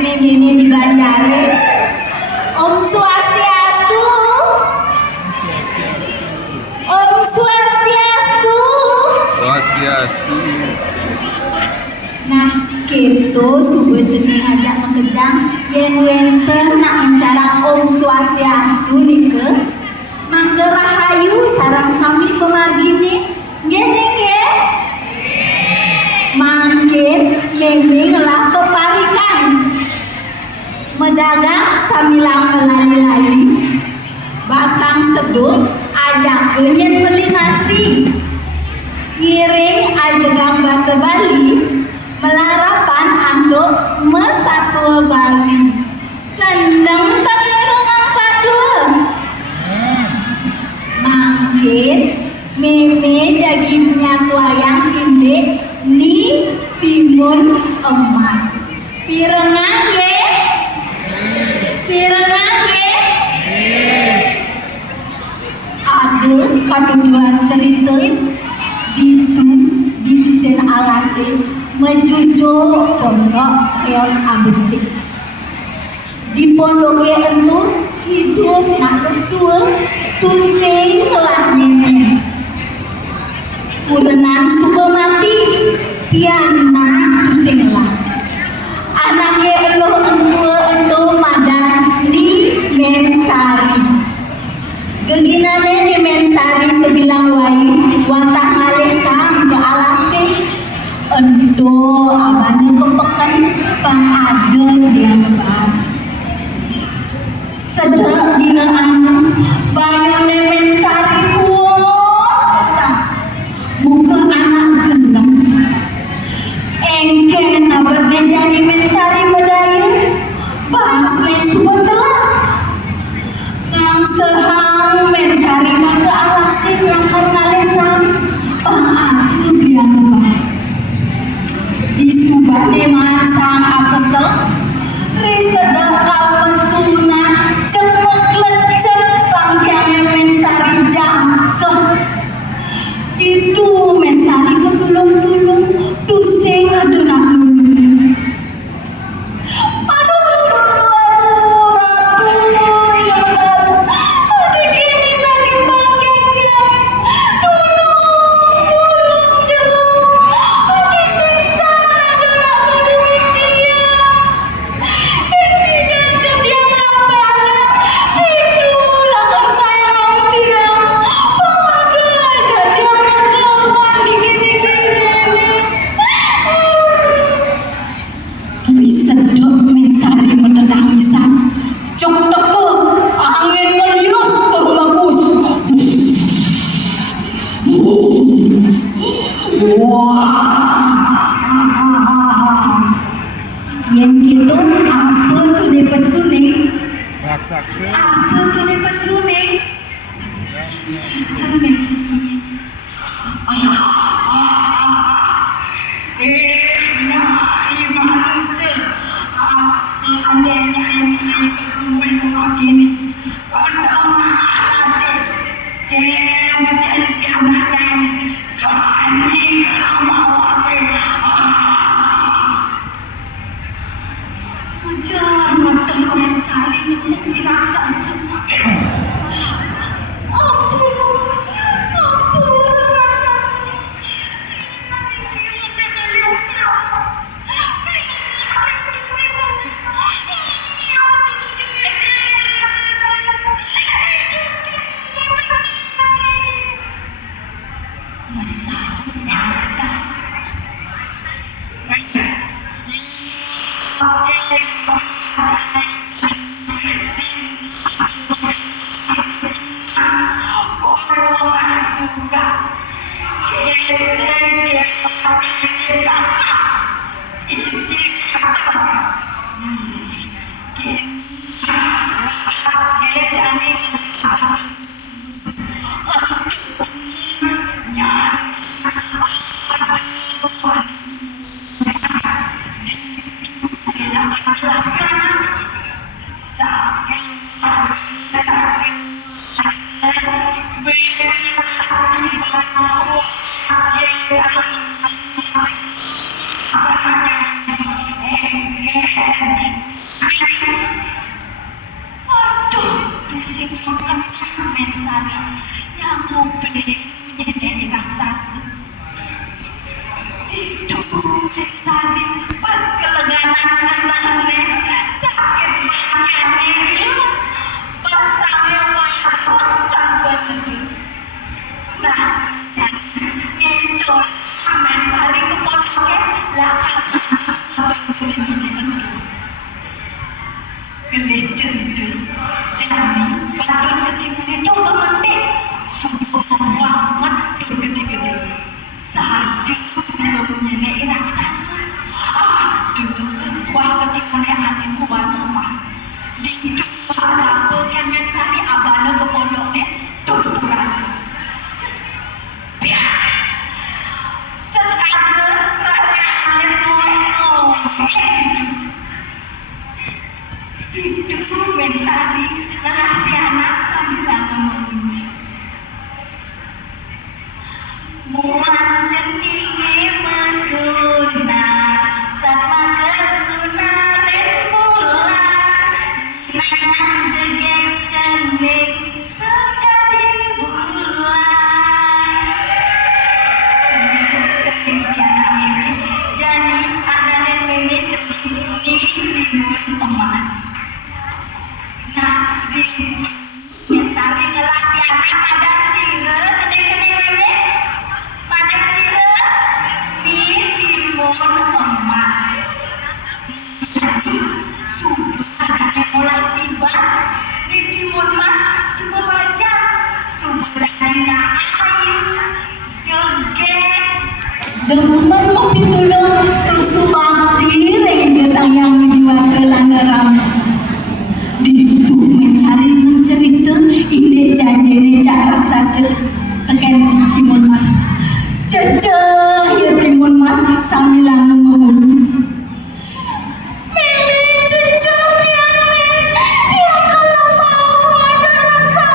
Mimini dibacare. Om Swastiastu. Om Swastiastu. Swastiastu. Nah, gitu subuh jeneng ajak mekejang yen wenten nak mencara Om Swastiastu nike. Mangga rahayu sareng sami pemargine. Nggih nggih. Mangkin meming lah peparikan. Medagang samilang melali-lali. Basang sedut ajak yen beli nasi. Ngiring ajegang basa Bali. Melarapan anduk mesatua Bali. Sendang tengerang sadua. Mangkin meme jadi nyatu ayang indek ni timun emas. Pirengan ge? Pirengan ge? Ada kaduduan cerita itu di sisi alase menuju pondok Leon Abesik. Di pondok itu hidup nak berdua tusing lahirnya. Urenan suka mati tiana tusing lah. Anaknya endo madan di Mensari. Geginane di Mensari sebilang wai watak malih sampai alase. Endo abahnya kepekan pang adem dia ngebahas. Sedek dina anu bayune Mensari puasa. Buka anak gendeng. Engke nabatnya jadi Mensari Medayu. Bahasnya subetlah. Ngang sehang Mensari kagak alasin langkah ngalesan. Pang adem dia ngebahas. Disubane mansang apesel risedek kalpesuna cemek lecet bangkangnya Mensari jangkeh itu Mensari kedulung-dulung tusing adunak nulung aduh adik ini sakit bangkangnya dulung jeruk adik siksa adunak nulung dia. Ini gadget yang lambangan, itulah kesayangan dia. Pada aja dia ngekawan gini-gini. Sedok Mensari menangisan. Cok teko, angin melius tur bagus. Wah. Yang gitu apa tuh di pesuning? Raksasa. Apa tuh di pesuning? Pesuning. Ya manusia. Andainya ini kerumen gini. Pada malas cen piananya ini. Jadi kalau mau apa? Ajar matang Mensari nyemuk di raksasa. Ampun raksasa. pekan Mensari yang mobil nyedeki raksasa. Itu Mensari pas keleganan tenangnya sakit banyak hilang pas sampai warung tanpa duduk. Nah, jadi nyecol Mensari ke pondoknya lakak gelis jendul jadi patun gede-gede itu kementik sumpah banget tuh gede-gede saja kemunyane raksasa aduh wah ketipunnya aneh buat emas di dua apa kan Mensari abana ke pondoknya turun just biar ada raja aneh itu Mensari lelaki anak sambil ngomong muat jeninge mesuna sama kesunaren mula nang jegek jening sekali bulan jening piana mimi jadi ada mimi jening di timun emas. Nah, di Mensari ngelaki anak padang sire, cening-cening meme, padang sire, di timun emas. Jadi, subuh anaknya molas tiba, di timun emas, subuh baca, subuh dari air, joget. Demen mau pitulung, tersubakti, reng desayang diwasa landaram. Itu Mensari mencerita ini janjine cak raksasa tekan timun mas cecah ya timun mas sambil ngomong mimi cecah dia kalau mau aja raksasa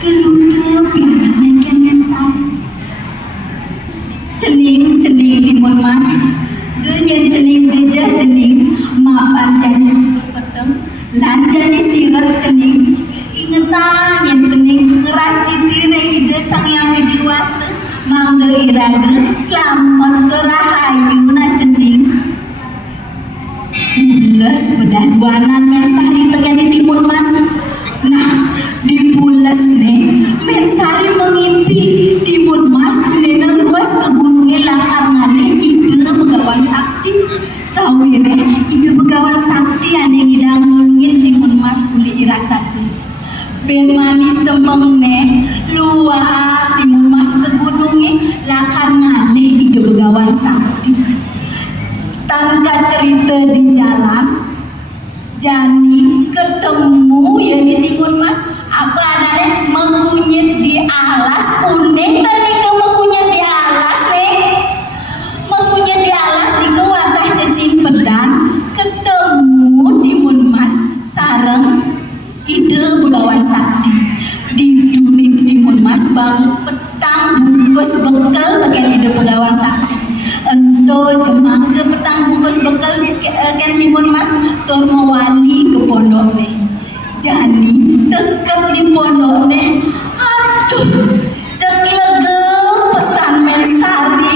keluar piana naikin Mensari cening timun mas dengan cening jejah cening maafan jenis lanjani sirat cening ingetan yang cening ngerasti diri ide sang yang dewasa mangga iraga selamat kerahayu na cening pules pedaduanan Mensari tegani timun mas. Nah di pules nih Mensari mengimpi timun mas neneng luas ke gunungnya lakar ngane ide begawan sakti sawire ide begawan sakti ane ngidang nulungin timun mas kuli raksasa ben manis semengne luas timun mas ke gunungnya lakar ngane ide begawan sakti tanpa cerita di jalan Jani ketemu ya di timun mas apa adanya mengunyit di alas unik tadi ke mengunyit di alas nih mengunyit di alas di ke wadah cecimpedan ketemu timun mas sareng ide begawan sakti di dunia timun mas bangun petang bungkus bekal tekan ide begawan sakti ento jemang ke petang bungkus bekal kan timun mas tur mewali ke pondok nih jadi deket di pondok nih aduh cek lege pesan Mensari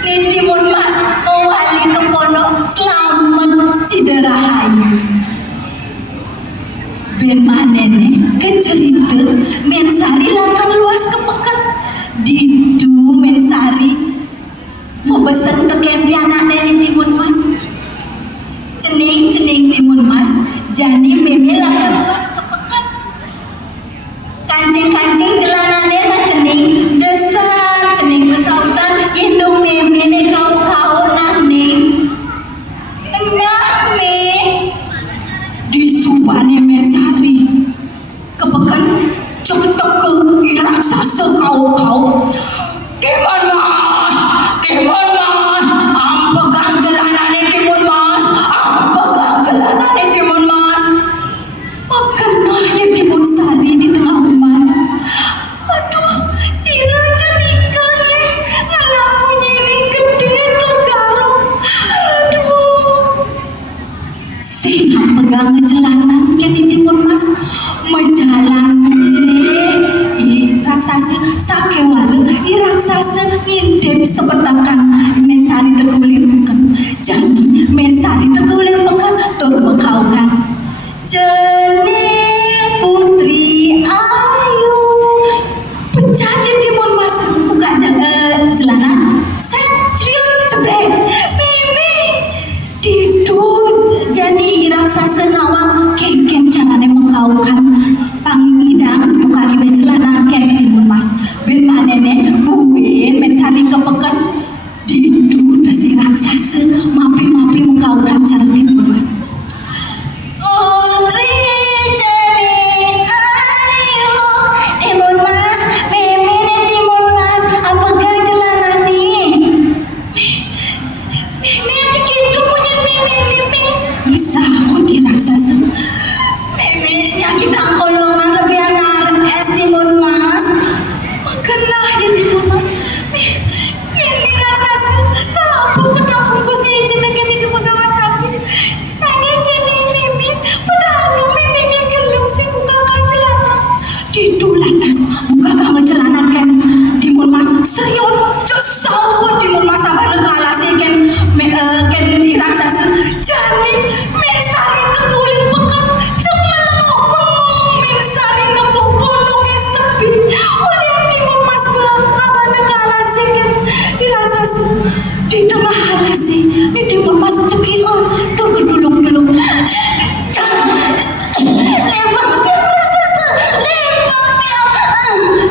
nih timun mas mewali ke pondok selamat siderahayu ben manene kecerita Mensari lakang luas kepekan didu Mensari mau besen teken pianak dari timun mas cening timun mas jani meme lakang luas kepekan kancing jelanane lah cening desan cening besautan indung meme ne kau nah ning nah me disubane Mensari kepekan cetok ke raksasa kau timun mas ampegang jelanane timun mas Nah kita kolongan lebih anak Timun Mas. Makanlah ya Timun Mas. Ini rasa kamu kenapa bungkus izin lagi di pegangan sakit. Ini mimi. Padahal mimi gelum sih buka celana. Didulandas buka kamu celana kan Timun Mas. Serius jauh pun Timun Mas apa kalah sih kan raksasa. Jadi mensari terkulit pekan. Cuma ngomong mensari nampak pondok sepi. Oleh Timun Mas apa kalah sih kan raksasa. Di tengah halasi ini Timun Mas cuki dulu. Lembang tiap raksasa.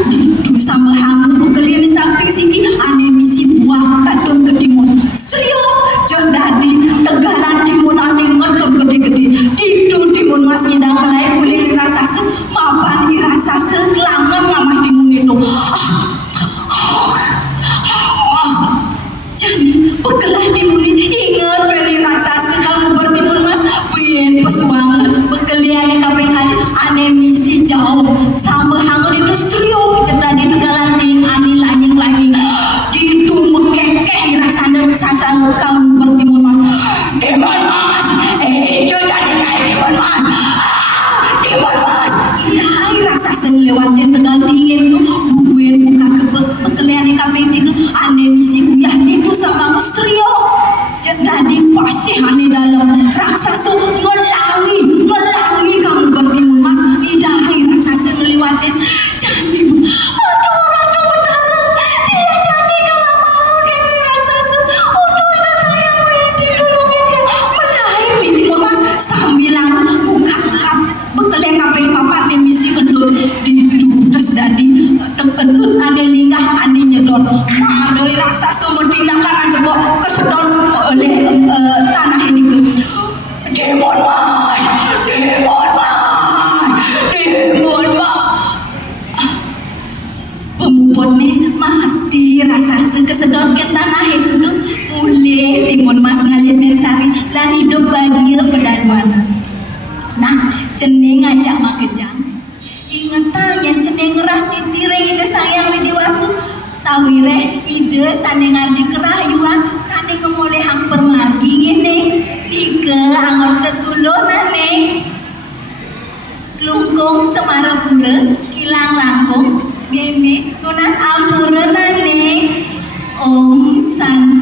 Didu sama hangu kalian samping sini ane misi buah kadun ke Timun. Serius jadi tegalan Timun ane ngadun gede-gede. Didu Timun Mas indang mulai boleh raksasa mapan raksasa kelangan ngamah Timun itu. Jadi bekelah Timun ini ingat beri raksasa kalau bertimun Mas bien pesuangan bekeliannya kabeh kali ane misi jauh sama hangat itu serius cerita di tegalan ting ane lanying ditu mekekeh raksasa kamu bertimun Mas Timun Mas itu jadi kayak Timun Mas Timun Mas idai raksasa ngelewatin tegal dingin tuh bubuin buka bekeliannya kabeh tiga ane misi uyah itu sama serius jadi pasti ane dalam raksasa melangi kamu bertimun Mas idai raksasa ngelewatin jadi aduh ratu betara dia jadi kalau gini raksasa aduh itu saya ditolongin dia melahir Timun Mas sambil buka kap bekelnya kabeh papan nih misi bendul didu terus jadi pendut ane linggah ane nyedot maroi raksasa mentindakan aja kok kesedot oleh tanah ini ke Timun Mas pemupone mati raksasa kesedot ke tanah itu boleh Timun Mas ngalir mensari dan hidup bahagia pedaduan. Nah ceneng ngajak makejang ingetan yang ceneng ngerasin tireng ide sayang di dewasa sawireh ide sane ngardi kerayuan sane ngomolehang permargi ini nike angon sesulunan nih kelungkung semarapura kilang langkung meme nunas ampura nih Om San